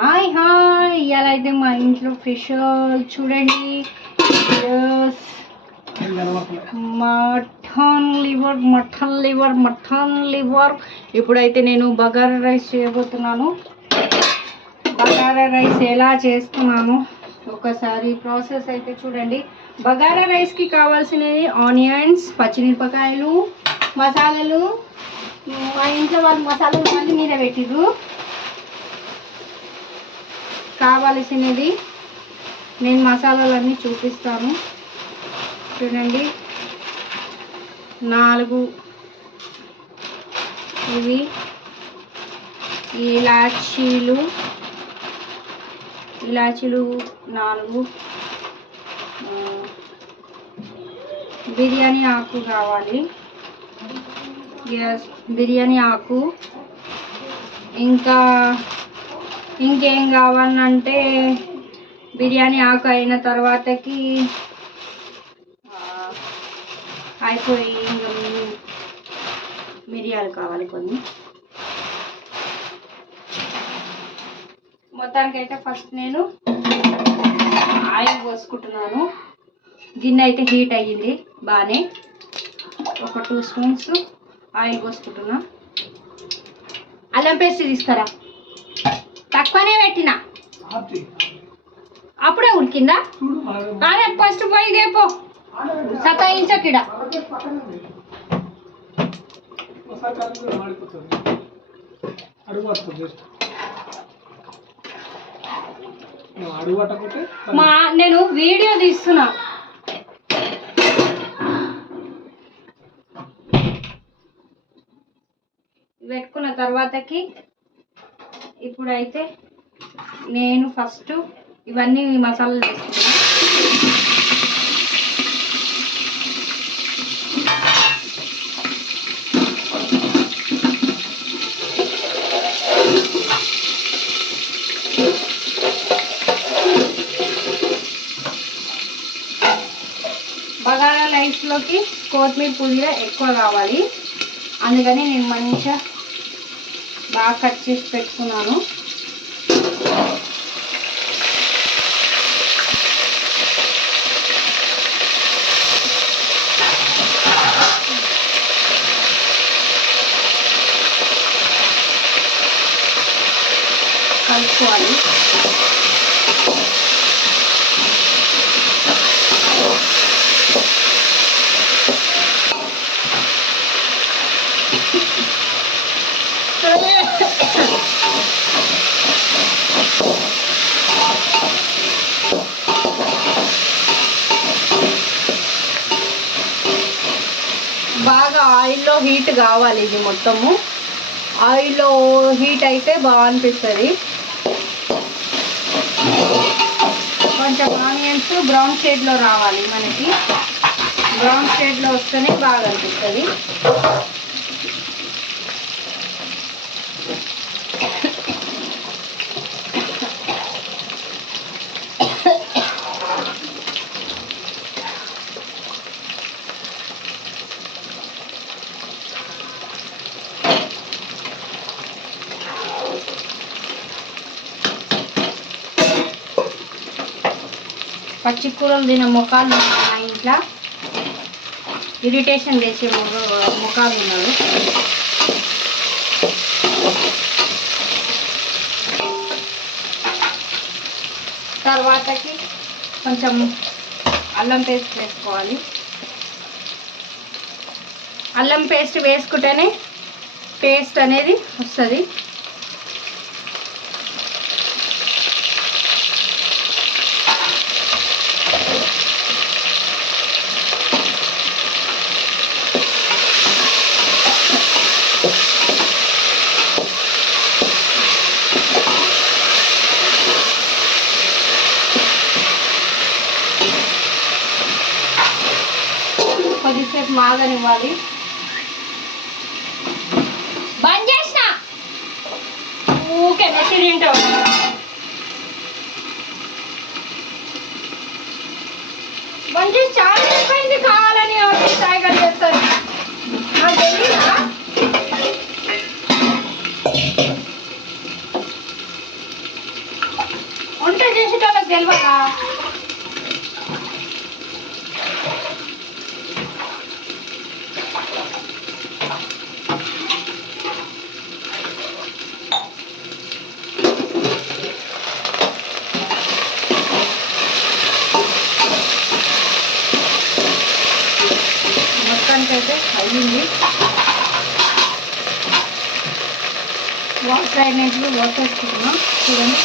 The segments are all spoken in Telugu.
హాయ్ హాయ్, ఇవాళ అయితే మా ఇంట్లో స్పెషల్ చూడండి, మటన్ లివర్. ఇప్పుడైతే నేను బగారా రైస్ చేయబోతున్నాను. బగారా రైస్ ఎలా చేస్తున్నాను ఒకసారి ప్రాసెస్ అయితే చూడండి. బగారా రైస్కి కావాల్సినవి ఆనియన్స్, పచ్చిమిరపకాయలు, మసాలాలు. మా ఇంట్లో వాళ్ళు మసాలాలు మళ్ళీ మీరే పెట్టిర్రు. కావలసినది నేను మసాలాలన్నీ చూపిస్తాను చూడండి. 4 ఇవి ఇలాచీలు 4. బిర్యానీ ఆకు కావాలి, బిర్యానీ ఆకు. ఇంకా ఇంకేం కావాలంటే బిర్యానీ ఆకు అయిన తర్వాతకి అయిపోయి ఇంకా మిరియాలు కావాలి కొన్ని. మొత్తానికైతే ఫస్ట్ నేను ఆయిల్ పోసుకుంటున్నాను. గిన్నె అయితే హీట్ అయ్యింది బాగానే. ఒక 2 స్పూన్స్ ఆయిల్ పోసుకుంటున్నా. అల్లం పేస్ట్ తీసుకురా, తక్కువనే పెట్టిన, అప్పుడే ఉడికిందా? అదే ఫస్ట్ పోయి దేపో సతాయించకిడ. నేను వీడియో తీస్తున్నా. పెట్టుకున్న తర్వాతకి ఇప్పుడైతే నేను ఫస్ట్ ఇవన్నీ మసాలాలు వేసుకుంటున్నా. బగారా రైస్లోకి కొత్తిమీర పుదీనా ఎక్కువ కావాలి, అందుకని నేను మంచిగా బాగా కట్ చేసి పెట్టుకున్నాను. కలుపుకోవాలి. బాగా ఆయిల్లో హీట్ కావాలి. ఇది మొత్తము ఆయిల్లో హీట్ అయితే బాగా అనిపిస్తుంది. కొంచెం ఆనియన్స్ బ్రౌన్ షేడ్లో రావాలి. మనకి బ్రౌన్ షేడ్లో వస్తేనే బాగా అనిపిస్తుంది. పచ్చి కూరలు తినే ముఖాలు మా ఇంట్లో ఇరిటేషన్ చేసే ముఖాలు ఉన్నారు. తర్వాతకి కొంచెం అల్లం పేస్ట్ వేసుకోవాలి. అల్లం పేస్ట్ వేసుకుంటేనే టేస్ట్ అనేది వస్తుంది. కొద్దిసేపు మాగనివ్వాలి. బంద్ చేసిన ఊకే మెసేజ్ తింటావు. బంద్ చేసి చాలా ఎక్కువైంది. కావాలని సాయిగా చేస్తారు. నాకు తెలియదా? వాళ్ళకి తెలియదా? మొత్తానికైతే అయ్యింది. వాటర్ అయినట్లు వాటర్ వేసుకుంటున్నాం చూడండి.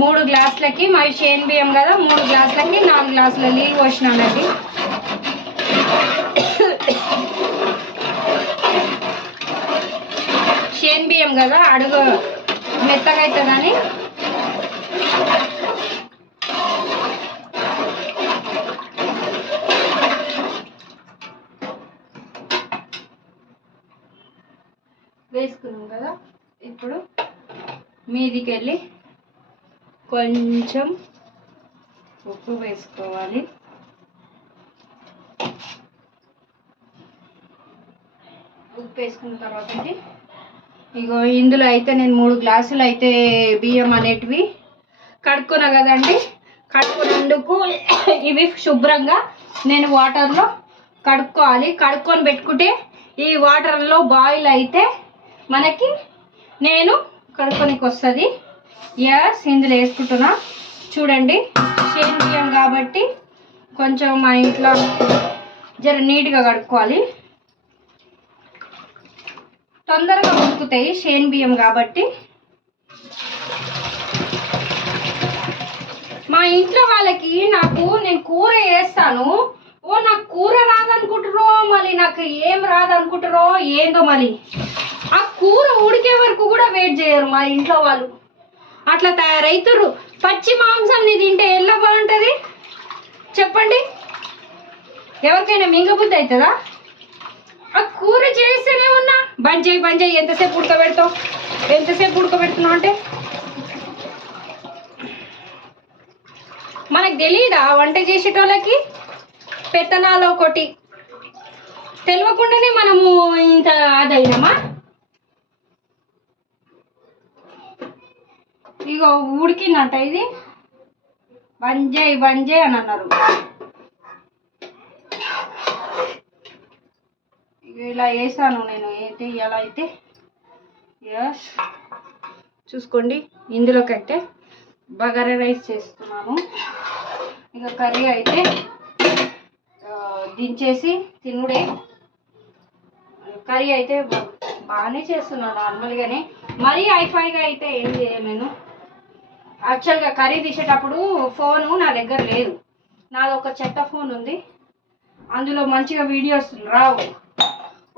మూడు గ్లాసులకి మరి షేన్ బియ్యం కదా, 3 గ్లాసులకి 4 గ్లాసుల నీళ్ళు పోసినానండి. షేన్ బియ్యం కదా అడుగు మెత్తగా అవుతుందని వేసుకున్నాం కదా. ఇప్పుడు మీదికి వెళ్ళి కొంచెం ఉప్పు వేసుకోవాలి. ఉప్పు వేసుకున్న తర్వాత ఇగో ఇందులో అయితే నేను 3 గ్లాసులు అయితే బియ్యం అనేటివి కడుక్కున్నా కదండి. కడుక్కున్నందుకు ఇవి శుభ్రంగా నేను వాటర్లో కడుక్కోవాలి. కడుక్కొని పెట్టుకుంటే ఈ వాటర్లో బాయిల్ అయితే మనకి నేను కడుక్కోనికి వస్తుంది. ఎస్, ఇందులో వేసుకుంటున్నా చూడండి. షేన్ బియ్యం కాబట్టి కొంచెం మా ఇంట్లో జర నీట్గా కడుక్కోవాలి. తొందరగా ఉడుకుతాయి షేన్ బియ్యం కాబట్టి. మా ఇంట్లో వాళ్ళకి నేను కూర వేస్తాను, నాకు కూర రాదనుకుంటారో మళ్ళీ నాకు ఏం రాదనుకుంటారో ఏందో, మళ్ళీ ఆ కూర ఉడికే వరకు కూడా వెయిట్ చేయరు మా ఇంట్లో వాళ్ళు. అట్లా తయారైతురు. పచ్చి మాంసంని తింటే ఎలా బాగుంటుంది చెప్పండి? ఎవరికైనా మింగబుద్ధి అవుతుందా? ఆ కూర చేస్తేనే ఉన్నా బంద్ చేయి ఎంతసేపు ఉడకబెడుతున్నావు అంటే మనకు తెలియదా? వంట చేసేటోళ్ళకి పెత్తనాలు ఒకటి తెలియకుండానే మనము ఇంత అదైనామా? ఇగో ఉడికిందంట ఇది, బంద్ చేయి అని అన్నారు. ఇలా వేసాను నేను అయితే ఇలా అయితే. ఎస్, చూసుకోండి. ఇందులోకైతే బగారా రైస్ చేస్తున్నాను. ఇక కర్రీ అయితే దించేసి తినుడే. కర్రీ అయితే బాగానే చేస్తున్నాను నార్మల్గానే, మరీ హైఫైగా అయితే ఏం చేయను నేను. యాక్చువల్గా కర్రీ తీసేటప్పుడు ఫోను నా దగ్గర లేదు, నాది ఒక చెత్త ఫోన్ ఉంది. అందులో మంచిగా వీడియోస్ రావు.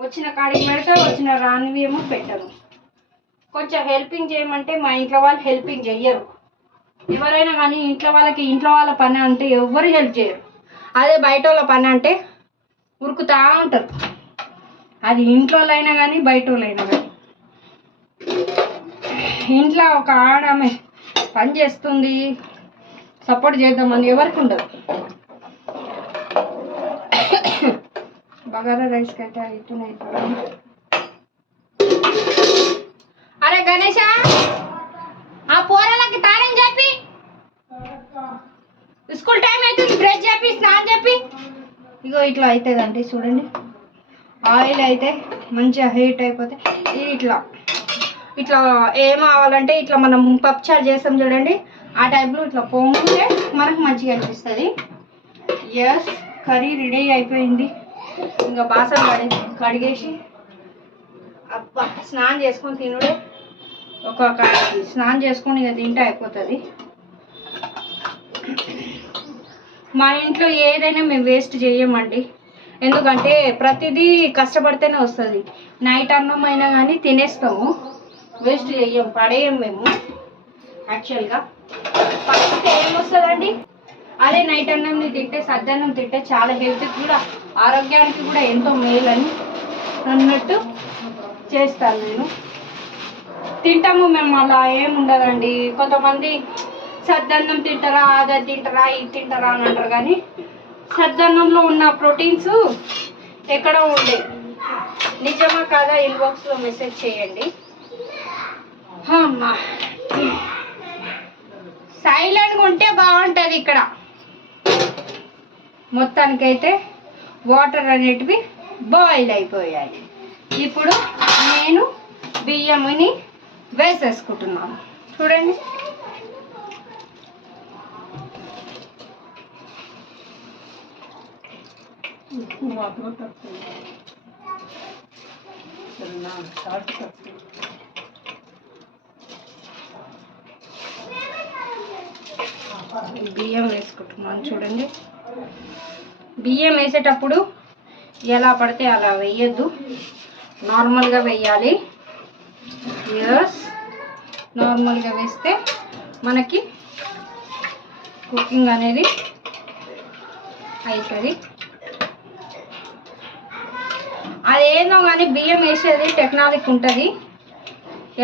వచ్చిన కాడికి పెడతా, వచ్చిన రానివి ఏమో పెట్టను. కొంచెం హెల్పింగ్ చేయమంటే మా ఇంట్లో వాళ్ళు హెల్పింగ్ చెయ్యరు. ఎవరైనా కానీ ఇంట్లో వాళ్ళ పని అంటే ఎవ్వరు హెల్ప్ చేయరు. అదే బయట వాళ్ళ పని అంటే ఉరుకుతూ ఉంటారు. అది ఇంట్లో అయినా కానీ బయట వాళ్ళైనా కానీ. ఇంట్లో ఒక ఆడమే పని చేస్తుంది సపోర్ట్ చేద్దామని ఎవరికి ఉండదు. బగారా రైస్కి అయితే అవుతున్నాయి. అరే గణేష, ఆ పోరాలకి తాళం చెప్పి, స్కూల్ టైం అవుతుంది, బ్రష్ చెప్పి స్నానం చెప్పి. ఇగో ఇట్లా అవుతుందండి చూడండి. ఆయిల్ అయితే మంచిగా హీట్ అయిపోతే ఇది ఇట్లా ఏం అవ్వాలంటే ఇట్లా మనం పప్పుచారు చేస్తాం చూడండి, ఆ టైప్లో ఇట్లా పొంగితే మనకు మంచిగా అనిపిస్తుంది. ఎస్, కర్రీ రెడీ అయిపోయింది. ఇంకా బాసన కడిగేసి అబ్బా స్నానం చేసుకొని తినుడే. స్నానం చేసుకొని ఇక తింటే అయిపోతుంది. మా ఇంట్లో ఏదైనా మేము వేస్ట్ చేయమండి, ఎందుకంటే ప్రతిదీ కష్టపడితేనే వస్తుంది. నైట్ అన్నం అయినా కానీ తినేస్తాము, వేస్ట్ చెయ్యం, పడేయం మేము. యాక్చువల్గా పడితే ఏమొస్తుందండి? అదే నైట్ అన్నంని తింటే, సద్దన్నం తింటే చాలా హెల్త్కి కూడా, ఆరోగ్యానికి కూడా ఎంతో మేలని అన్నట్టు చేస్తాను నేను. తింటాము మేము, అలా ఏముండదండి. కొంతమంది సద్దన్నం తింటారా, అది తింటారా, ఇది తింటారా అని అంటారు, కానీ సద్దన్నంలో ఉన్న ప్రోటీన్స్ ఎక్కడో ఉండే. నిజమా కాదా ఇన్బాక్స్లో మెసేజ్ చేయండి. అమ్మా సైలెంట్గా ఉంటే బాగుంటుంది ఇక్కడ. మొత్తానికైతే వాటర్ అనేటివి బాయిల్ అయిపోయాయి. ఇప్పుడు నేను బియ్యముని వేసేసుకుంటున్నాను. చూడండి, బియ్యం వేసుకుంటున్నాను. చూడండి, బియ్యం వేసేటప్పుడు ఎలా పడితే అలా వేయద్దు, నార్మల్గా వేయాలి. ఎస్, నార్మల్గా వేస్తే మనకి కుకింగ్ అనేది అవుతుంది. అదేందో కానీ బియ్యం వేసేది టెక్నాలజీ ఉంటుంది,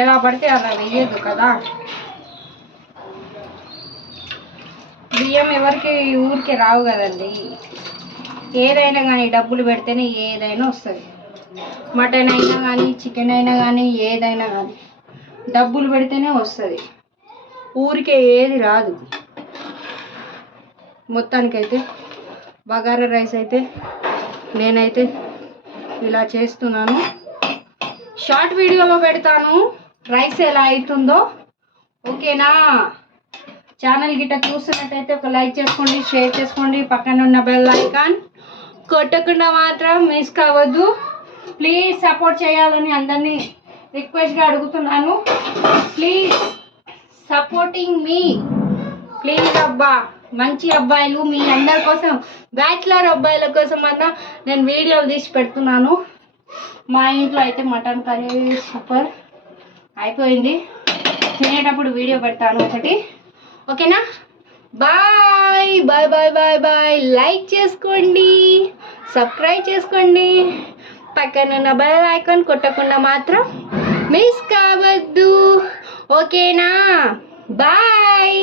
ఎలా పడితే అలా వేయద్దు కదా. బియ్యం ఎవరికి ఊరికే రావు కదండి, ఏదైనా కానీ డబ్బులు పెడితేనే ఏదైనా వస్తుంది. మటన్ అయినా కానీ, చికెన్ అయినా కానీ, ఏదైనా కానీ డబ్బులు పెడితేనే వస్తుంది, ఊరికే ఏది రాదు. మొత్తానికైతే బగారా రైస్ అయితే నేనైతే ఇలా చేస్తున్నాను. షార్ట్ వీడియోలో పెడతాను రైస్ ఎలా అవుతుందో, ఓకేనా. ఛానల్ గిట్ట చూస్తున్నట్టయితే ఒక లైక్ చేసుకోండి, షేర్ చేసుకోండి, పక్కన ఉన్న బెల్ ఐకాన్ కొట్టకుండా మాత్రం మిస్ కావద్దు. ప్లీజ్ సపోర్ట్ చేయాలని అందరినీ రిక్వెస్ట్గా అడుగుతున్నాను. ప్లీజ్ సపోర్టింగ్ మీ, ప్లీజ్ అబ్బా. మంచి అబ్బాయిలు మీ అందరి కోసం, బ్యాచిలర్ అబ్బాయిల కోసం అన్నా నేను వీడియోలు తీసి పెడుతున్నాను. మా ఇంట్లో అయితే మటన్ కర్రీ సూపర్ అయిపోయింది. తినేటప్పుడు వీడియో పెడతాను ఒకటి, ఓకేనా. Bye bye bye bye bye. Like చేసుకోండి, సబ్స్క్రైబ్ చేసుకోండి, పక్కన ఉన్న బెల్ ఐకాన్ కొట్టకుండా మాత్రం మిస్ కావద్దు, ఓకేనా. బాయ్.